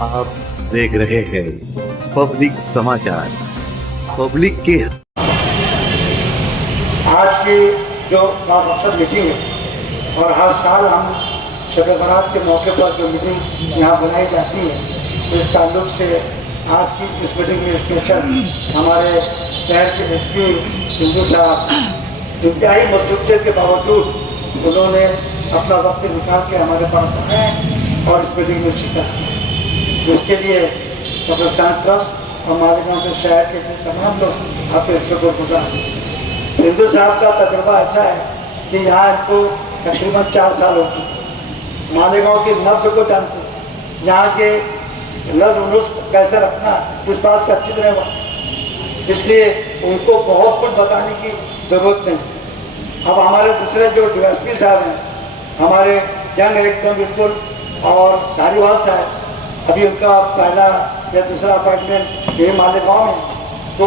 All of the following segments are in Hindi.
आप देख रहे हैं पब्लिक समाचार। पब्लिक के आज की जो मकसद मीटिंग है और हर साल हम शब बारात के मौके पर जो मीटिंग यहाँ बनाई जाती है, इस ताल्लुक से आज की इस मीटिंग में स्पेशल हमारे शहर के एसपी सिंधु साहब इंतहाई मसरूफियत के बावजूद उन्होंने अपना वक्त निकाल के हमारे पास आए और इस मीटिंग में शिरकत की। इसके लिए कब्रिस्तान ट्रस्ट और मालेगांव के शहर के तमाम लोग आपके शुक्रगुजार हैं। सिंधु साहब का तजुर्बा ऐसा है कि यहाँ इनको तकरीबन 4 साल हो चुके। मालेगांव की नब्ज को जानते हैं, यहाँ के नज़्म नुस्ख कैसे रखना इस बात से अच्छी तरह, इसलिए उनको बहुत कुछ बताने की ज़रूरत नहीं। अब हमारे दूसरे जो DSP साहब हैं, हमारे जंग एकदम बिल्कुल, और धारीवाल साहब, अभी उनका पहला या दूसरा अपॉइंटमेंट यही मालेगांव में, तो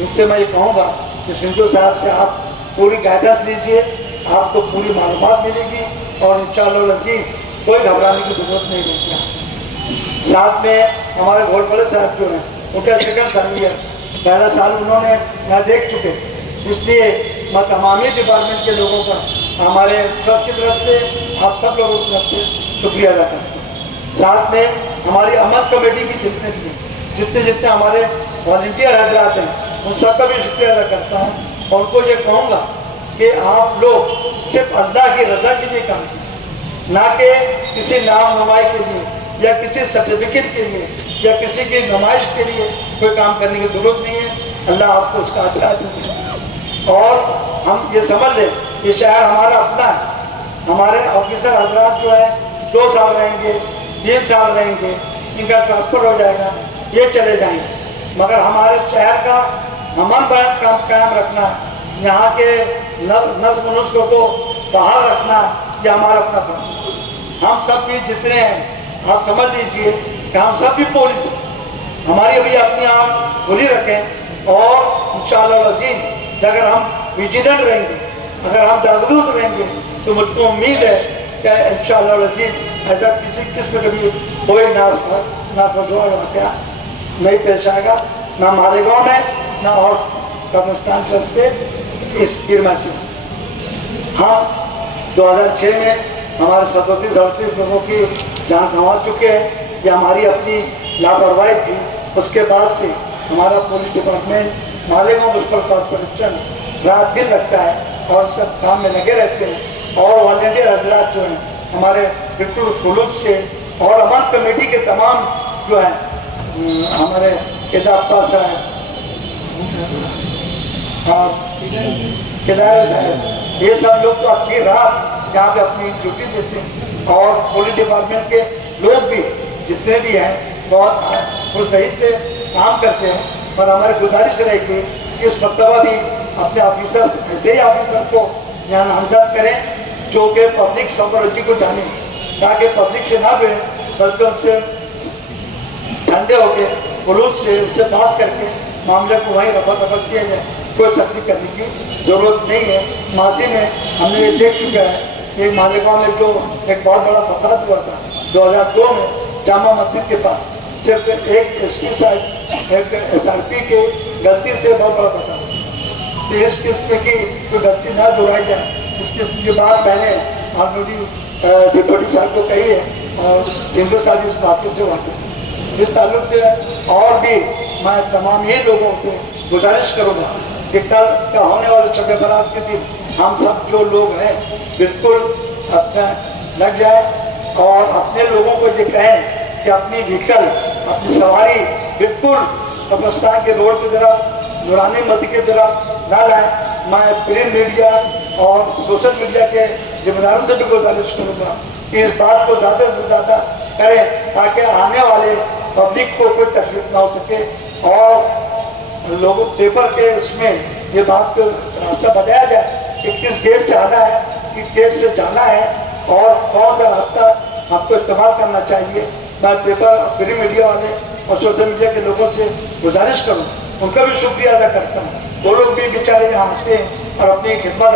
उनसे मैं ये कहूँगा कि सिंधु साहब से आप पूरी गाइडेंस लीजिए, आपको पूरी मालूमात मिलेगी और इंशाअल्लाह अज़ीज़ कोई घबराने की ज़रूरत नहीं रहेगी। साथ में हमारे बहुत बड़े साहब जो हैं, उनका सेकंड साल है, पहला साल उन्होंने यहाँ देख चुके, इसलिए मैं तमामी डिपार्टमेंट के लोगों का हमारे ट्रस्ट की तरफ से, आप सब लोगों की तरफ से शुक्रिया अदा करते हैं। साथ में हमारी अमन कमेटी की जितने हमारे वॉलंटियर हजरात हैं, उन सबका भी शुक्रिया अदा करता हूँ और उनको ये कहूँगा कि आप लोग सिर्फ अल्लाह की रज़ा के लिए काम कीजिए, ना कि किसी नाम नमाई के लिए या किसी सर्टिफिकेट के लिए या किसी की नुमाइश के लिए कोई काम करने की जरूरत नहीं है। अल्लाह आपको उसका अजर देगा। और हम ये समझ लें कि शहर हमारा अपना है। हमारे ऑफिसर हजरात जो है 2 साल रहेंगे, 3 साल रहेंगे, इनका ट्रांसफ़र हो जाएगा, ये चले जाएंगे, मगर हमारे शहर का अमन काम कायम रखना, यहाँ के नज़्म नुस्ख को बहाल रखना, ये हमारा अपना फर्ज है। हम सब भी जितने हैं, आप समझ लीजिए कि हम सब भी पुलिस हैं। हमारी अभी अपनी आँख खुली रखें और इंशाअल्लाह अज़ीज़ अगर हम विजिलेंट रहेंगे, अगर हम जागरूक रहेंगे, तो मुझको उम्मीद है कि इंशाअल्लाह अज़ीज़ ऐसा किसी किस्म का भी कोई नाफरमान वाक़या नहीं पेश आएगा, ना मालेगांव में ना और कब्रिस्तान ट्रस्ट के इस गिरमासी से। हम 2006 में हमारे 37-38 लोगों की जान गंवा चुके हैं। ये हमारी अपनी लापरवाही थी। उसके बाद से हमारा police department Malegaon municipal corporation रात दिन लगता है और सब काम में लगे रहते हैं। और वॉलंटियर हजरात जो हैं हमारे बिल्कुल खुलूस से, और अमन कमेटी के तमाम जो हैं हमारे केदाप्पा साहब और केदार साहब, ये सब लोग तो आखिर रात यहाँ पे अपनी ड्यूटी देते हैं। और पुलिस डिपार्टमेंट के लोग भी जितने भी हैं बहुत खुशदही से काम करते हैं। और हमारी गुजारिश रहेगी कि इस मरतबा भी अपने ऑफिसर ऐसे ही ऑफिसर को यहाँ नामजद करें जो कि पब्लिक साइकोलॉजी को जाने, ताकि पब्लिक से ना भिड़े बल्कि उनसे ठंडे होकर पुलिस से उनसे बात करके मामले को वहीं रफा दफा किया जाए। कोई सख्ती करने की ज़रूरत नहीं है। माजी में हमने ये देख चुका है कि मालेगांव में जो एक बहुत बड़ा फसाद हुआ था 2002 में जामा मस्जिद के पास, सिर्फ एक एसपी साहब एक SRP के गलती से बहुत बड़ा फसाद। तो इस किस्म की कोई गलती ना दोहराई जाए, इस किस्म की बात मैंने ऑलरेडी डिप्टी साहब को कही है और सिंधु साहब इस बात से वाकिफ। इस ताल्लुक से और भी मैं तमाम ही लोगों से गुजारिश करूँगा कि कल का होने वाले शब बारात के दिन हम सब जो लोग हैं बिल्कुल अपना लग जाए और अपने लोगों को ये कहें कि अपनी व्हीकल, अपनी सवारी बिल्कुल कब्रिस्तान के रोड की तरफ, नूरानी मस्जिद की तरफ ना लाएँ। मैं प्रिंट मीडिया और सोशल मीडिया के जिम्मेदारों से भी गुजारिश करूँगा कि इस बात को ज़्यादा से ज़्यादा करें ताकि आने वाले पब्लिक को कोई तकलीफ ना हो सके। और लोगों पेपर के उसमें ये बात को रास्ता बताया जाए कि किस गेट से आना है, किस गेट से जाना है और कौन सा रास्ता आपको इस्तेमाल करना चाहिए। मैं पेपर प्रिंट मीडिया वाले और सोशल मीडिया के लोगों से गुजारिश करूँ, उनका भी शुक्रिया अदा करता हूँ। वो लोग भी बेचारे यहाँ आते हैं और अपनी खिदमत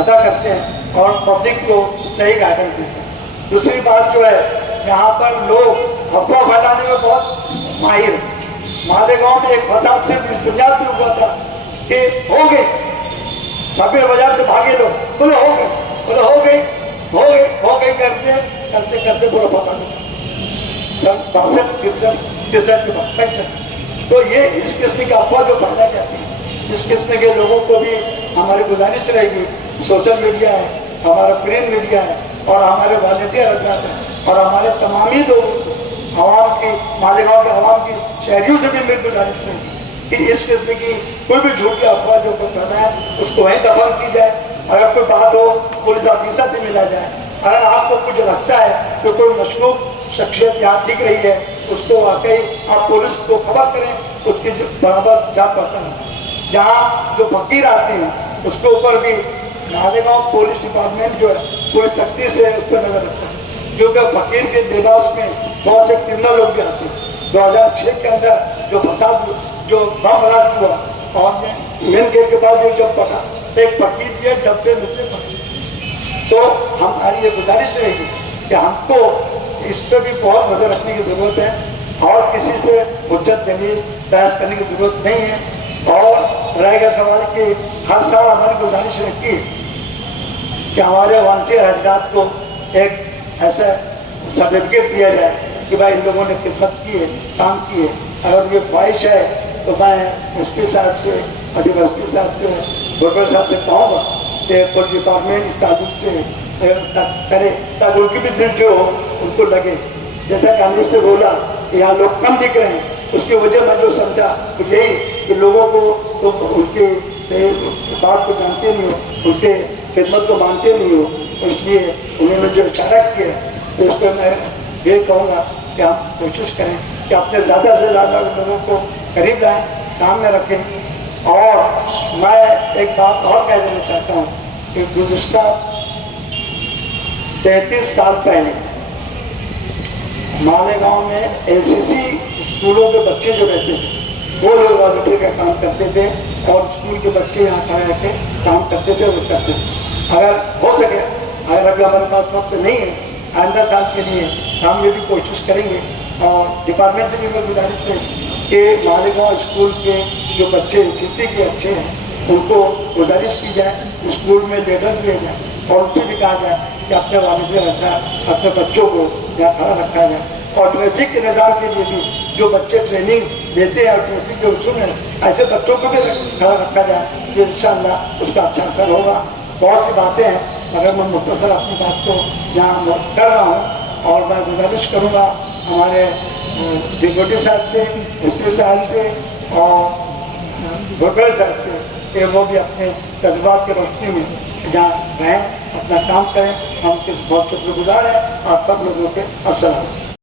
अदा करते हैं और पब्लिक को सही गाइडेंस देते हैं। दूसरी बात जो है, यहाँ पर लोग अफवाह फैलाने में बहुत माहिर है। मालेगांव में एक फसाद सिर्फ इस बुनियाद पे हुआ था कि हो गए, सभी बाजार से भागे लोग, बोले हो गए, बोले हो गए, हो गए, हो गए करते करते करते पूरा फसाद 62-63 के बाद 65। तो ये इस किस्म की अफवाह जो फैलाई जाती है, इस किस्म के लोगों को भी हमारी गुजारिश रहेगी, सोशल मीडिया है, हमारा प्रिंट मीडिया है और हमारे वॉलंटियर हजरात हैं और हमारे तमाम ही लोगों से, आवाम की, मालेगांव के आवाम की, शहरियों से भी मेरी गुजारिश रहेगी कि इस किस्म की कोई भी झूठ की अफवाह जो करना है उसको वहीं दफन की जाए। अगर कोई बात हो पुलिस ऑफिसर से मिला जाए। अगर आपको कुछ लगता है कि कोई मशरूब शख्सियत यहाँ दिख रही है, उसको वाकई आप पुलिस को खबर करें, उसकी बराबर जांच पड़ताल करें। जहाँ जो फकीर आते हैं उसके ऊपर भी मालेगांव पुलिस डिपार्टमेंट जो है पूरी सख्ती से उस पर नजर रखता है, क्योंकि फकीर के देदास में बहुत से क्रिमिनल लोग भी आते हैं। 2006 के अंदर जो फसाद, जो बम ब्लास्ट हुआ और मेन गेट के पास जब पटा एक फकीर के डब्बे में से पकड़े, तो हमारी ये गुजारिश रहेगी कि हमको इस पर भी बहुत नजर रखने की जरूरत है और किसी से हुज्जत दलील बहस करने की जरूरत नहीं है। और रहेगा सवाल कि हर साल हमारी गुजारिश रहती है कि हमारे वॉलंटियर हजरात को एक ऐसा सर्टिफिकेट दिया जाए कि भाई इन लोगों ने खिदमत की है, काम की है। अगर ये ख्वाहिश है तो मैं एसपी साहब से, एसपी साहब से, गवर्नर साहब से कहूँगा कि पुलिस डिपार्टमेंट ताजुब से करे ताकि उनकी भी दिल जो हो उनको लगे। जैसा कांग्रेस ने बोला कि यहाँ लोग कम दिख रहे हैं, उसकी वजह मैं जो समझा तो यही कि लोगों को तो उनके से बात को जानते नहीं हो, उनके खिदमत को मानते नहीं हो, तो इसलिए उन्होंने जो इशारा किया तो उस पर मैं ये कहूँगा कि हम कोशिश करें कि अपने ज़्यादा से ज़्यादा लोगों को करीब लाएँ, काम में रखें। और मैं एक बात और कह देना चाहता हूँ कि गुज़िश्ता 33 साल पहले मालेगांव में एनसीसी स्कूलों के बच्चे जो रहते थे वो लोग वॉलंटियर का काम करते थे और स्कूल के बच्चे यहाँ खड़े रखे काम करते थे, वो करते थे। अगर हो सके, अगर अभी हमारे पास वक्त नहीं है, आइंदा साल के लिए हम ये भी कोशिश करेंगे और डिपार्टमेंट से भी मैं गुजारिश है कि मालेगांव स्कूल के जो बच्चे एनसीसी के अच्छे हैं उनको गुजारिश की जाए, स्कूल में लेटर दिया जाए और उनसे भी कहा जाए कि अपने वॉलंटियर हजरात अपने बच्चों को यहाँ खड़ा रखा जाए। और ट्रैफिक के निज़ाम के लिए भी जो बच्चे ट्रेनिंग देते हैं और ट्रैफिक के उसूल हैं, ऐसे बच्चों को भी खड़ा रखा जाए तो इंशाअल्लाह उसका अच्छा असर होगा। बहुत सी बातें हैं, मगर मैं मुख्तसर अपनी बात को यहाँ कर रहा हूँ और मैं गुजारिश करूँगा हमारे डिप्टी साहब से, एसपी साहब से और गवर्नर साहब से कि वो भी अपने तजुर्बात की रोशनी में जहाँ रहें, अपना काम करें। हम किस बहुत शुक्रगुजार हैं आप सब लोगों के। अस्सलाम।